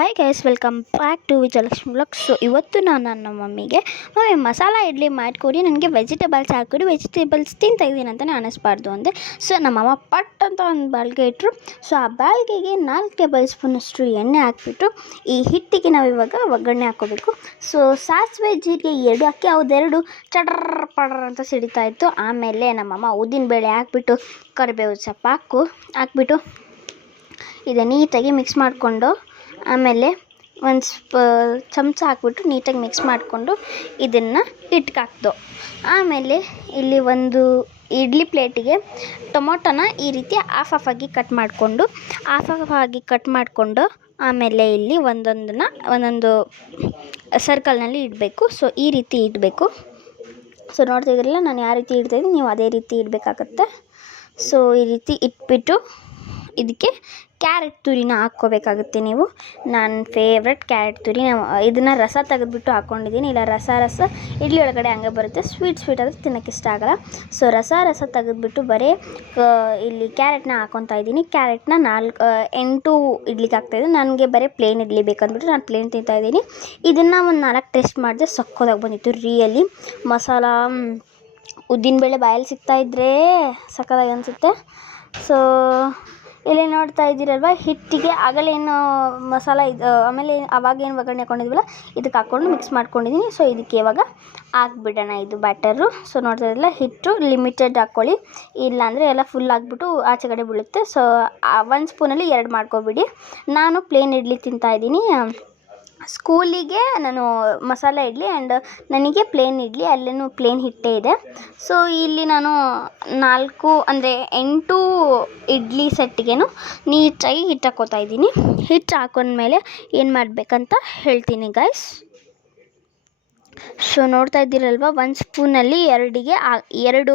Hi guys, welcome back to Vijayalakshmi vlogs. So ಇವತ್ತು ನಾನು ನನ್ನ ಮಮ್ಮಿಗೆ ಮಸಾಲ ಇಡ್ಲಿ ಮಾಡಿಕೊಡಿ, ನನಗೆ ವೆಜಿಟೇಬಲ್ಸ್ ಹಾಕಿಕೊಡಿ, ವೆಜಿಟೇಬಲ್ಸ್ ತಿಂತಾ ಇದ್ದೀನಿ ಅಂತಲೇ ಅನ್ನಿಸ್ಬಾರ್ದು ಅಂದೆ. ಸೊ ನಮ್ಮಮ್ಮ ಪಟ್ ಅಂತ ಒಂದು ಬಾಳ್ಗೆ ಇಟ್ಟರು. ಸೊ ಆ ಬಾಳ್ಗೆಗೆ 4 ಟೇಬಲ್ ಸ್ಪೂನಷ್ಟು ಎಣ್ಣೆ ಹಾಕಿಬಿಟ್ಟು ಈ ಹಿಟ್ಟಿಗೆ ನಾವು ಇವಾಗ ಒಗ್ಗರಣೆ ಹಾಕ್ಕೋಬೇಕು. ಸೊ ಸಾಸಿವೆ ಜೀರಿಗೆ 2 ಹಾಕಿ ಅವೆರಡು ಚಡ್ರ ಪಡ್ರ ಅಂತ ಸಿಡಿತಾ ಇತ್ತು. ಆಮೇಲೆ ನಮ್ಮಮ್ಮ ಉದ್ದಿನಬೇಳೆ ಹಾಕ್ಬಿಟ್ಟು ಕರಿಬೇವು ಸೊಪ್ಪು ಹಾಕ್ಬಿಟ್ಟು ಇದು ನೀಟಾಗಿ ಮಿಕ್ಸ್ ಮಾಡಿಕೊಂಡು, ಆಮೇಲೆ ಒಂದು ಚಮಚ ಹಾಕ್ಬಿಟ್ಟು ನೀಟಾಗಿ ಮಿಕ್ಸ್ ಮಾಡಿಕೊಂಡು ಇದನ್ನು ಹಿಟ್ಗೆ ಆಮೇಲೆ ಇಲ್ಲಿ ಒಂದು ಇಡ್ಲಿ ಪ್ಲೇಟಿಗೆ ಟೊಮೊಟೊನ ಈ ರೀತಿ ಹಾಫ್ ಆಗಿ ಕಟ್ ಮಾಡಿಕೊಂಡು ಆಮೇಲೆ ಇಲ್ಲಿ ಒಂದೊಂದು ಸರ್ಕಲ್ನಲ್ಲಿ ಇಡಬೇಕು. ಸೊ ಈ ರೀತಿ ಇಡಬೇಕು. ಸೊ ನೋಡ್ತಾ ಇದ್ರಲ್ಲ, ನಾನು ಯಾವ ರೀತಿ ಇಡ್ತಾಯಿದ್ದೀನಿ, ನೀವು ಅದೇ ರೀತಿ ಇಡಬೇಕಾಗತ್ತೆ. ಸೊ ಈ ರೀತಿ ಇಟ್ಬಿಟ್ಟು ಇದಕ್ಕೆ ಕ್ಯಾರೆಟ್ ತುರಿನ ಹಾಕ್ಕೋಬೇಕಾಗುತ್ತೆ. ನೀವು ನನ್ನ ಫೇವ್ರೆಟ್ ಕ್ಯಾರೆಟ್ ತುರಿ, ಇದನ್ನು ರಸ ತೆಗೆದುಬಿಟ್ಟು ಹಾಕ್ಕೊಂಡಿದ್ದೀನಿ. ಇಲ್ಲ ರಸ ಇಡ್ಲಿ ಒಳಗಡೆ ಹಂಗೆ ಬರುತ್ತೆ, ಸ್ವೀಟ್ ಆದರೆ ತಿನ್ನೋಕ್ಕೆ ಇಷ್ಟ ಆಗೋಲ್ಲ. ಸೊ ರಸ ತೆಗೆದುಬಿಟ್ಟು ಬರೀ ಇಲ್ಲಿ ಕ್ಯಾರೆಟ್ನ ಹಾಕ್ಕೊತಾ ಇದ್ದೀನಿ. ಕ್ಯಾರೆಟ್ನ 8 ಇಡ್ಲಿಗೆ ಹಾಕ್ತಾಯಿದ್ದೀನಿ. ನನಗೆ ಬರೀ ಪ್ಲೇನ್ ಇಡ್ಲಿ ಬೇಕಂದ್ಬಿಟ್ಟು ನಾನು ಪ್ಲೇನ್ ತಿಂತಾಯಿದ್ದೀನಿ. ಇದನ್ನು ಒಂದು 4 ಟೇಸ್ಟ್ ಮಾಡಿದೆ, ಸಕ್ಕತ್ತಾಗಿ ಬಂದಿತ್ತು ರಿಯಲಿ. ಮಸಾಲ ಉದ್ದಿನಬೇಳೆ ಬಾಯಲ್ಲಿ ಸಿಗ್ತಾಯಿದ್ರೆ ಸಕ್ಕತ್ತಾಗಿ ಅನಿಸುತ್ತೆ. ಸೊ ಇಲ್ಲಿ ನೋಡ್ತಾ ಇದ್ದೀರಲ್ವ, ಹಿಟ್ಟಿಗೆ ಆಗಲೇನು ಮಸಾಲ ಆಮೇಲೆ ಅವಾಗೇನು ಒಗ್ಗರಣೆ ಹಾಕ್ಕೊಂಡಿದ್ವಲ್ಲ ಇದಕ್ಕೆ ಹಾಕ್ಕೊಂಡು ಮಿಕ್ಸ್ ಮಾಡ್ಕೊಂಡಿದ್ದೀನಿ. ಸೊ ಇದಕ್ಕೆ ಇವಾಗ ಹಾಕ್ಬಿಡೋಣ ಇದು ಬ್ಯಾಟರು. ಸೊ ನೋಡ್ತಾ ಇದ್ರಲ್ಲ, ಹಿಟ್ಟು ಲಿಮಿಟೆಡ್ ಹಾಕ್ಕೊಳ್ಳಿ, ಇಲ್ಲಾಂದರೆ ಎಲ್ಲ ಫುಲ್ ಆಗಿಬಿಟ್ಟು ಆಚೆ ಕಡೆ ಬೀಳುತ್ತೆ. ಸೊ 1 ಸ್ಪೂನಲ್ಲಿ 2 ಮಾಡ್ಕೊಬಿಡಿ. ನಾನು ಪ್ಲೇನ್ ಇಡ್ಲಿ ತಿಂತಾಯಿದ್ದೀನಿ. ಸ್ಕೂಲಿಗೆ ನಾನು ಮಸಾಲ ಇಡ್ಲಿ ಆ್ಯಂಡ್ ನನಗೆ ಪ್ಲೇನ್ ಇಡ್ಲಿ, ಅಲ್ಲೇನು ಪ್ಲೇನ್ ಹಿಟ್ಟೇ ಇದೆ. ಸೊ ಇಲ್ಲಿ ನಾನು 8 ಇಡ್ಲಿ ಸೆಟ್ಟಿಗೇನು ನೀಟಾಗಿ ಹಿಟ್ಟು ಹಾಕ್ಕೋತಾ ಇದ್ದೀನಿ. ಹಿಟ್ಟು ಹಾಕೊಂಡ್ಮೇಲೆ ಏನು ಮಾಡಬೇಕಂತ ಹೇಳ್ತೀನಿ ಗೈಸ್. ಸೊ ನೋಡ್ತಾ ಇದ್ದೀರಲ್ವ, 1 ಸ್ಪೂನಲ್ಲಿ 2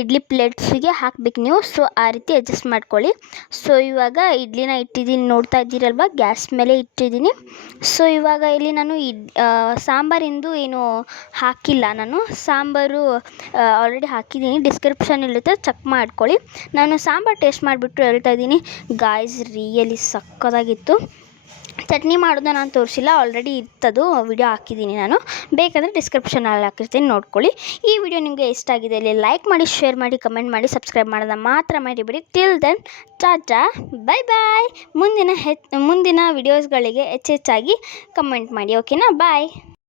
ಇಡ್ಲಿ ಪ್ಲೇಟ್ಸಿಗೆ ಹಾಕ್ಬೇಕು ನೀವು. ಸೊ ಆ ರೀತಿ ಅಡ್ಜಸ್ಟ್ ಮಾಡ್ಕೊಳ್ಳಿ. ಸೊ ಇವಾಗ ಇಡ್ಲಿನ ಇಟ್ಟಿದ್ದೀನಿ, ನೋಡ್ತಾ ಇದ್ದೀರಲ್ವ, ಗ್ಯಾಸ್ ಮೇಲೆ ಇಟ್ಟಿದ್ದೀನಿ. ಸೊ ಇವಾಗ ಇಲ್ಲಿ ನಾನು ಸಾಂಬಾರಿಂದು ಏನು ಹಾಕಿಲ್ಲ, ನಾನು ಸಾಂಬಾರು ಆಲ್ರೆಡಿ ಹಾಕಿದ್ದೀನಿ, ಡಿಸ್ಕ್ರಿಪ್ಷನ್ ಇರುತ್ತೆ, ಚೆಕ್ ಮಾಡ್ಕೊಳ್ಳಿ. ನಾನು ಸಾಂಬಾರು ಟೇಸ್ಟ್ ಮಾಡಿಬಿಟ್ಟು ಹೇಳ್ತಾ ಇದ್ದೀನಿ ಗಾಯ್ಸ್, ರಿಯಲಿ ಸಕ್ಕತ್ತಾಗಿತ್ತು. ಚಟ್ನಿ ಮಾಡೋದು ನಾನು ತೋರಿಸಿಲ್ಲ, ಆಲ್ರೆಡಿ ಇತ್ತದು ವಿಡಿಯೋ ಹಾಕಿದ್ದೀನಿ ನಾನು, ಬೇಕಂದರೆ ಡಿಸ್ಕ್ರಿಪ್ಷನಲ್ಲಿ ಹಾಕಿರ್ತೀನಿ, ನೋಡ್ಕೊಳ್ಳಿ. ಈ ವಿಡಿಯೋ ನಿಮಗೆ ಇಷ್ಟ ಆಗಿದೆ ಇಲ್ಲಿ ಲೈಕ್ ಮಾಡಿ, ಶೇರ್ ಮಾಡಿ, ಕಮೆಂಟ್ ಮಾಡಿ, ಸಬ್ಸ್ಕ್ರೈಬ್ ಮಾಡೋದನ್ನ ಮಾತ್ರ ಮಾಡಿಬಿಡಿ. Till then tata, bye bye. ಮುಂದಿನ ವಿಡಿಯೋಸ್ಗಳಿಗೆ ಹೆಚ್ಚೆಚ್ಚಾಗಿ ಕಮೆಂಟ್ ಮಾಡಿ, ಓಕೆನಾ? ಬಾಯ್.